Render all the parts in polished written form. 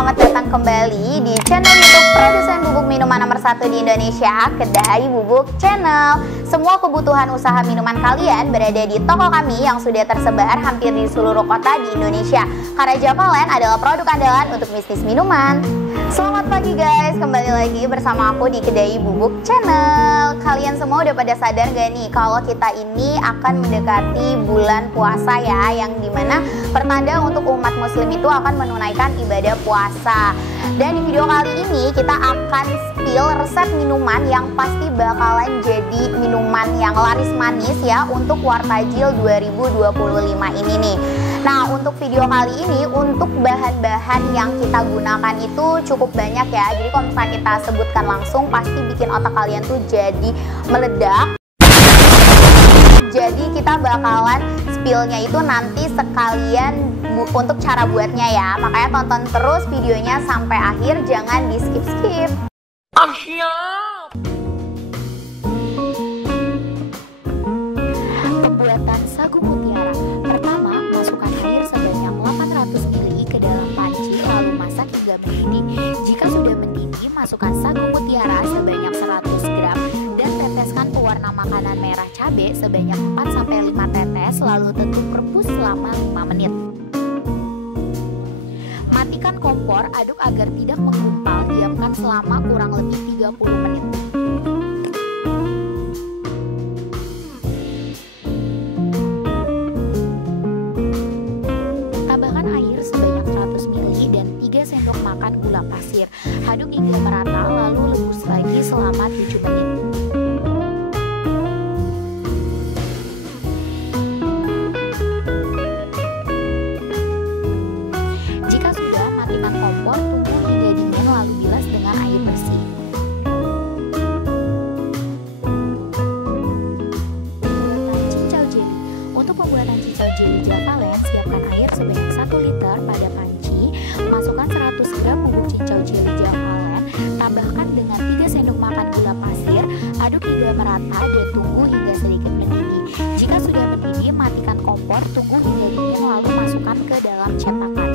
selamat datang kembali di channel YouTube produsen bubuk minuman nomor 1 di Indonesia, Kedai Bubuk Channel. Semua kebutuhan usaha minuman kalian berada di toko kami yang sudah tersebar hampir di seluruh kota di Indonesia. Karena Javalen adalah produk andalan untuk bisnis minuman. Selamat pagi guys, kembali lagi bersama aku di Kedai Bubuk Channel. Kalian semua udah pada sadar gak nih kalau kita ini akan mendekati bulan puasa ya, yang dimana pertanda untuk umat muslim itu akan menunaikan ibadah puasa. Dan di video kali ini kita akan spill resep minuman yang pasti bakalan jadi minuman yang laris manis ya untuk Wartajil 2025 ini nih. Nah, untuk video kali ini, untuk bahan-bahan yang kita gunakan itu cukup banyak ya. Jadi kalau misalnya kita sebutkan langsung, pasti bikin otak kalian tuh jadi meledak. Jadi kita bakalan spillnya itu nanti sekalian untuk cara buatnya ya. Makanya tonton terus videonya sampai akhir, jangan di skip-skip. Pembuatan sagu mutiara. Pertama, masukkan air sebanyak 800 ml ke dalam panci, lalu masak hingga mendidih. Jika sudah mendidih, masukkan sagu mutiara sebanyak 100 gram dan teteskan pewarna makanan merah cabai sebanyak 4-5 tetes, lalu tutup rebus selama 5 menit. Matikan kompor, aduk agar tidak menggumpal, diamkan selama kurang lebih 30 menit. Tambahkan air sebanyak 100 ml dan 3 sendok makan gula pasir. Aduk hingga merata, lalu rebus lagi selama 7 menit. Kompor, tunggu hingga dingin lalu bilas dengan air bersih. Pembuatan cincau jelly. Untuk pembuatan cincau jelly Javalen, siapkan air sebanyak 1 liter pada panci. Masukkan 100 gram bubuk cincau jelly Javalen, tambahkan dengan 3 sendok makan gula pasir, aduk hingga merata dan tunggu hingga sedikit mendidih. Jika sudah mendidih, matikan kompor, tunggu hingga dingin lalu masukkan ke dalam cetakan.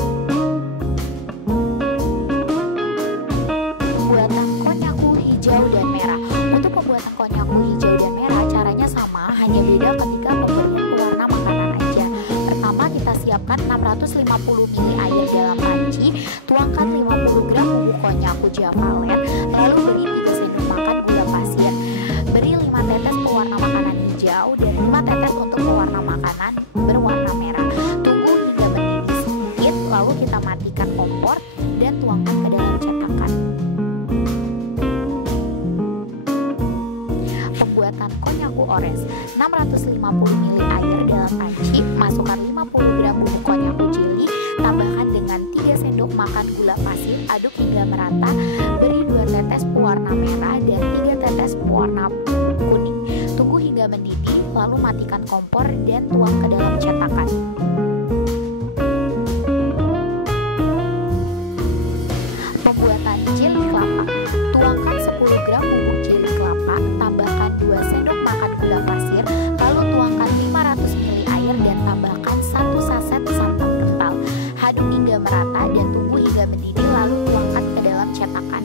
Dan merah. Untuk pembuatan konnyaku hijau dan merah caranya sama, hanya beda ketika pemberian pewarna makanan aja. Pertama, kita siapkan 650 ml air dalam panci, tuangkan 50 gram bubuk konnyaku Javalen, lalu beri 3 sendok makan gula pasir. Beri 5 tetes pewarna makanan hijau dan 5 tetes untuk pewarna makanan berwarna merah. Tunggu hingga mendidih sedikit, lalu kita matikan kompor dan tuangkan ke dalam cetakan. Pembuatan konnyaku orange. 650 ml air dalam panci, masukkan 50 gram bubuk konnyaku jelly, tambahkan dengan 3 sendok makan gula pasir, aduk hingga merata, beri 2 tetes pewarna merah dan 3 tetes pewarna kuning. Tunggu hingga mendidih, lalu matikan kompor dan tuang ke dalam cetakan. Pembuatan jelly kelapa. Tuangkan 10 gram bubuk jelly kelapa, tambahkan 2 sendok makan gula pasir, lalu tuangkan 500 ml air dan tambahkan 1 saset santan kental. Aduk hingga merata dan tunggu hingga mendidih, lalu tuangkan ke dalam cetakan.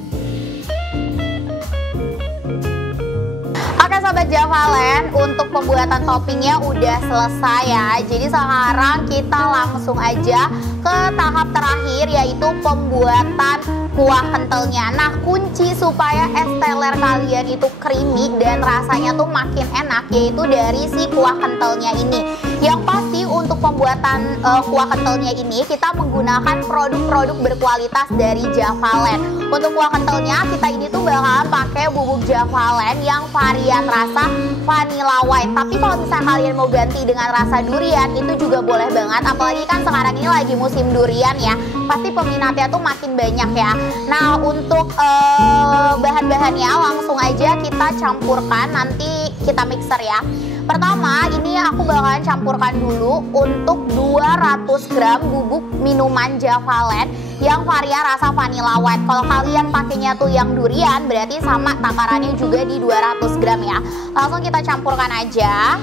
Oke sobat Javalen, untuk pembuatan toppingnya udah selesai ya. Jadi sekarang kita langsung aja ke tahap terakhir, yaitu pembuatan kuah kentalnya. Nah, kunci supaya es teler kalian itu creamy dan rasanya tuh makin enak yaitu dari si kuah kentalnya ini. Yang pasti untuk pembuatan kuah kentalnya ini kita menggunakan produk-produk berkualitas dari Javalen. Untuk kuah kentalnya kita ini tuh bakalan pakai bubuk Javalen yang varian rasa vanilla white. Tapi kalau misalnya kalian mau ganti dengan rasa durian itu juga boleh banget. Apalagi kan sekarang ini lagi musim durian ya. Pasti peminatnya tuh makin banyak ya. Nah, untuk bahan-bahannya langsung aja kita campurkan, nanti kita mixer ya. Pertama, ini aku bakalan campurkan dulu untuk 200 gram bubuk minuman Javalen yang varian rasa vanilla white. Kalau kalian pakainya tuh yang durian, berarti sama takarannya juga di 200 gram ya. Langsung kita campurkan aja.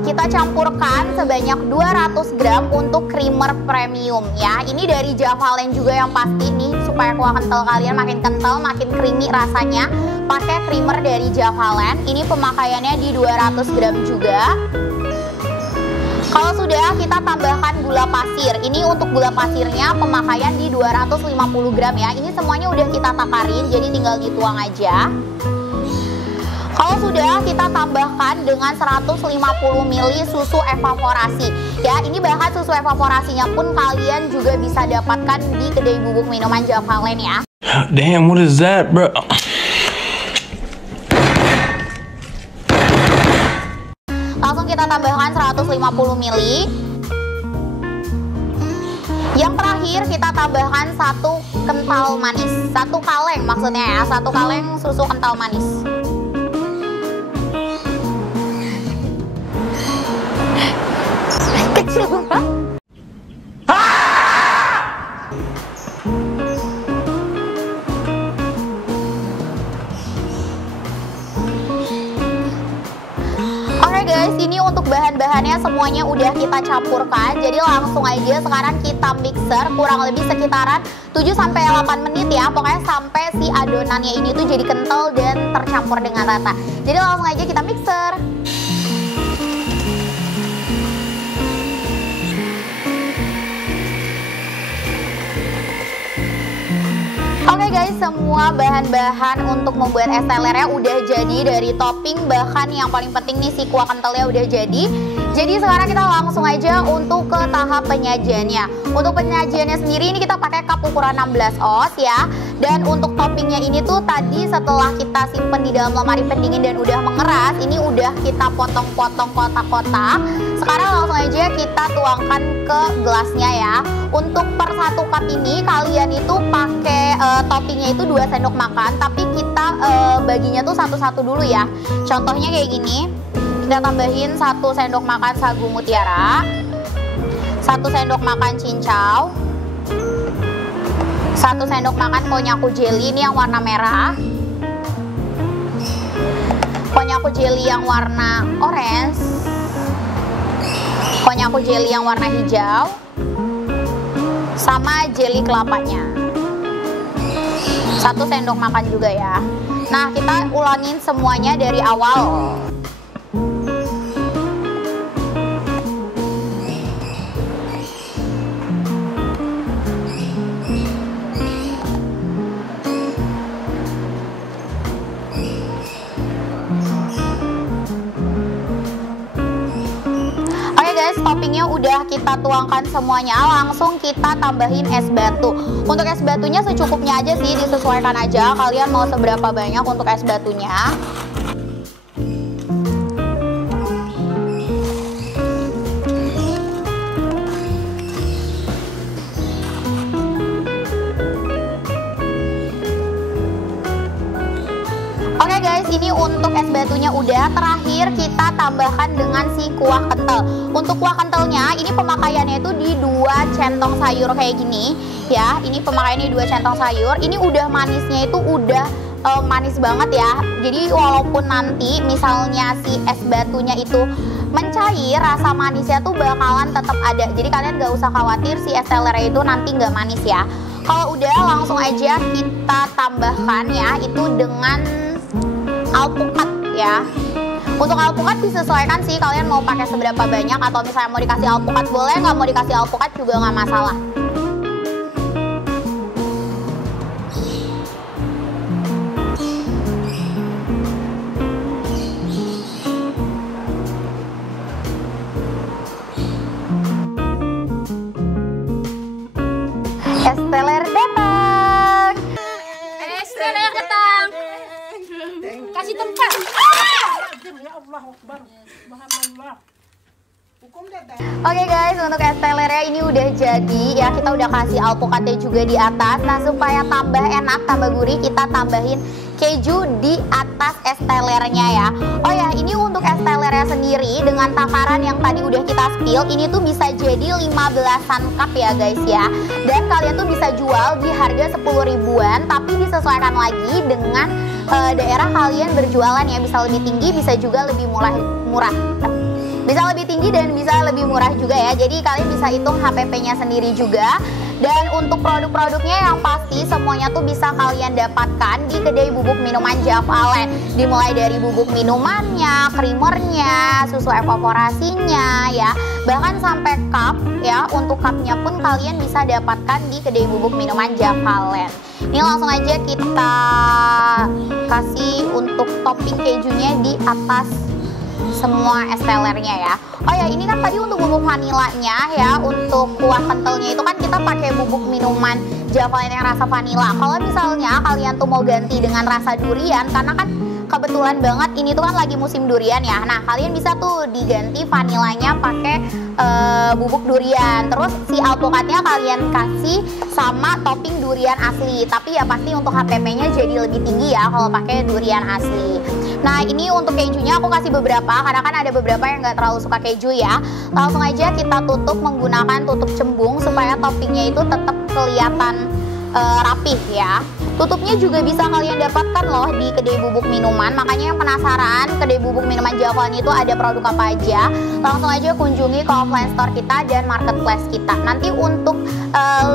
Kita kita campurkan sebanyak 200 gram untuk creamer premium ya. Ini dari Javalen juga yang pasti nih, supaya kuah kental kalian makin kental, makin creamy rasanya. Pakai creamer dari Javalen. Ini pemakaiannya di 200 gram juga. Kalau sudah, kita tambahkan gula pasir. Ini untuk gula pasirnya pemakaian di 250 gram ya. Ini semuanya udah kita takarin, jadi tinggal dituang aja. Kalau sudah, kita tambahkan dengan 150 ml susu evaporasi. Ya, ini bahkan susu evaporasinya pun kalian juga bisa dapatkan di kedai bubuk minuman Javalen ya. Damn, what is that, bro? Langsung kita tambahkan 150 ml. Yang terakhir kita tambahkan 1 kental manis, 1 kaleng maksudnya ya, 1 kaleng susu kental manis. Kecil banget. Guys, ini untuk bahan-bahannya semuanya udah kita campurkan. Jadi langsung aja sekarang kita mixer kurang lebih sekitaran 7-8 menit ya. Pokoknya sampai si adonannya ini tuh jadi kental dan tercampur dengan rata. Jadi langsung aja kita mixer. Oke guys, semua bahan-bahan untuk membuat es telernya udah jadi, dari topping, bahkan yang paling penting nih si kuah kentalnya udah jadi. Jadi sekarang kita langsung aja untuk ke tahap penyajiannya. Untuk penyajiannya sendiri ini kita pakai cup ukuran 16 oz ya. Dan untuk toppingnya ini tuh tadi setelah kita simpen di dalam lemari pendingin dan udah mengeras, ini udah kita potong-potong kotak-kotak. Sekarang langsung aja kita tuangkan ke gelasnya ya. Untuk per 1 cup ini kalian itu pakai toppingnya itu 2 sendok makan, tapi kita baginya tuh satu-satu dulu ya. Contohnya kayak gini, kita tambahin 1 sendok makan sagu mutiara, 1 sendok makan cincau, 1 sendok makan konnyaku jelly ini yang warna merah, konnyaku jelly yang warna orange, konnyaku jelly yang warna hijau, sama jelly kelapanya 1 sendok makan juga ya. Nah, kita ulangin semuanya dari awal. Toppingnya udah kita tuangkan semuanya, langsung kita tambahin es batu. Untuk es batunya secukupnya aja sih, disesuaikan aja kalian mau seberapa banyak untuk es batunya. Oke guys, ini untuk es batunya udah. Terakhir kita tambahkan dengan si kuah kental. Untuk kuah kentalnya ini pemakaiannya itu di 2 centong sayur kayak gini ya. Ini pemakaiannya 2 centong sayur. Ini udah manisnya itu udah manis banget ya. Jadi walaupun nanti misalnya si es batunya itu mencair, rasa manisnya tuh bakalan tetap ada. Jadi kalian gak usah khawatir si es telernya itu nanti gak manis ya. Kalau udah, langsung aja kita tambahkan ya itu dengan alpukat ya. Untuk alpukat disesuaikan sih, kalian mau pakai seberapa banyak, atau misalnya mau dikasih alpukat boleh, nggak mau dikasih alpukat juga nggak masalah. Es teler datang. Es teler datang. Kasih tempat. Oke guys, untuk es telernya ini udah jadi ya. Kita udah kasih alpukatnya juga di atas. Nah, supaya tambah enak, tambah gurih, kita tambahin keju di atas es telernya ya. Oh ya, ini untuk es telernya sendiri dengan takaran yang tadi udah kita spill, ini tuh bisa jadi 15-an cup ya guys ya. Dan kalian tuh bisa jual di harga 10 ribuan, tapi disesuaikan lagi dengan daerah kalian berjualan ya. Bisa lebih tinggi, bisa juga lebih murah. Bisa lebih tinggi dan bisa lebih murah juga ya. Jadi kalian bisa hitung HPP-nya sendiri juga. Dan untuk produk-produknya yang pasti semuanya tuh bisa kalian dapatkan di kedai bubuk minuman Javalen. Dimulai dari bubuk minumannya, creamernya, susu evaporasinya ya, bahkan sampai cup ya. Untuk cupnya pun kalian bisa dapatkan di kedai bubuk minuman Javalen. Ini langsung aja kita kasih untuk topping kejunya di atas semua es telernya ya. Oh ya, ini kan tadi untuk bubuk vanilanya ya, untuk kuah kentalnya itu kan kita pakai bubuk minuman Javalen yang rasa vanila. Kalau misalnya kalian tuh mau ganti dengan rasa durian, karena kan kebetulan banget ini tuh kan lagi musim durian ya. Nah, kalian bisa tuh diganti vanilanya pakai bubuk durian. Terus si alpukatnya kalian kasih sama topping durian asli. Tapi ya pasti untuk HPP-nya jadi lebih tinggi ya kalau pakai durian asli. Nah, ini untuk kejunya aku kasih beberapa karena kan ada beberapa yang nggak terlalu suka keju ya. Langsung aja kita tutup menggunakan tutup cembung supaya toppingnya itu tetap kelihatan rapih ya. Tutupnya juga bisa kalian dapatkan loh di kedai bubuk minuman. Makanya yang penasaran kedai bubuk minuman Javalen itu ada produk apa aja, langsung aja kunjungi ke offline store kita dan marketplace kita. Nanti untuk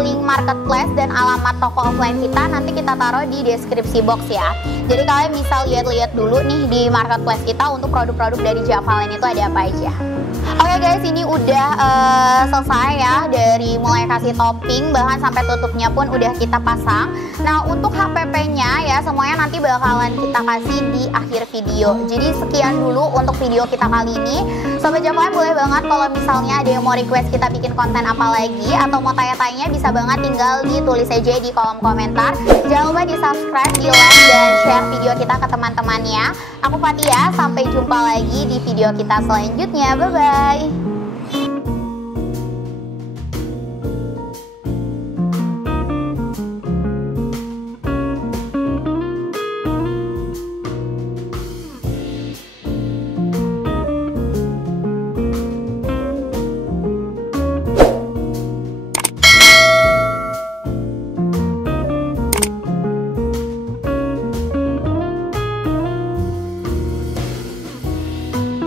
link marketplace dan alamat toko offline kita nanti kita taruh di deskripsi box ya. Jadi kalian bisa lihat-lihat dulu nih di marketplace kita untuk produk-produk dari Javalen itu ada apa aja. Oke guys, ini udah selesai ya, dari mulai kasih topping bahkan sampai tutupnya pun udah kita pasang. Nah, untuk HPP-nya ya semuanya nanti bakalan kita kasih di akhir video. Jadi sekian dulu untuk video kita kali ini. Sobat Javalen boleh banget kalau misalnya ada yang mau request kita bikin konten apa lagi atau mau tanya-tanya, bisa banget tinggal ditulis aja di kolom komentar. Jangan lupa di subscribe, di like, dan share video kita ke teman-temannya. Aku Fatia, sampai jumpa lagi di video kita selanjutnya. Bye-bye.